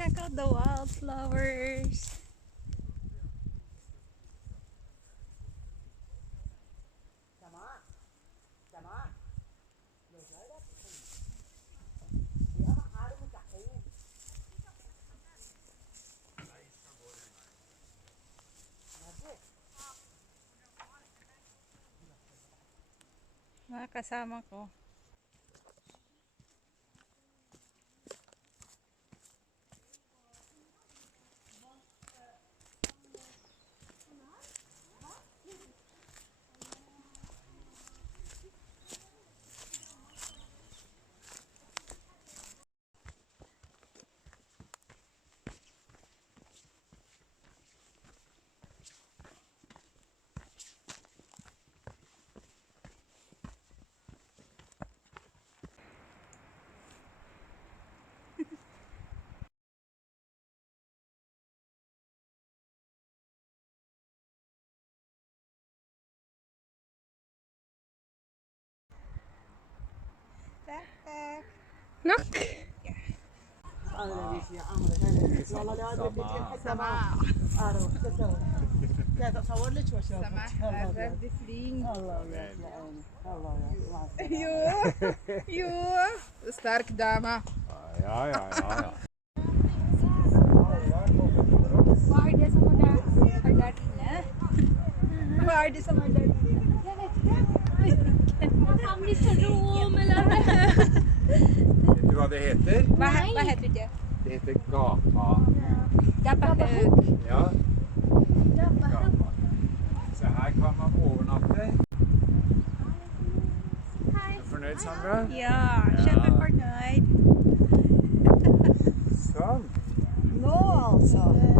Check out the wildflowers. Mga kasama ko. Look! سماع sterk dame. Ja. Hva er det som er der inne? Hva er det som er der inne? Jeg vet ikke. Han blir så rom, eller? Vet du hva det heter? Hva heter det? Det heter gapa. Gapahuk. Ja. Gapa. Så her kan man overnatte. Er du fornøyd, Sandra? Ja, kjempefornøyd. Sånn. Nå altså.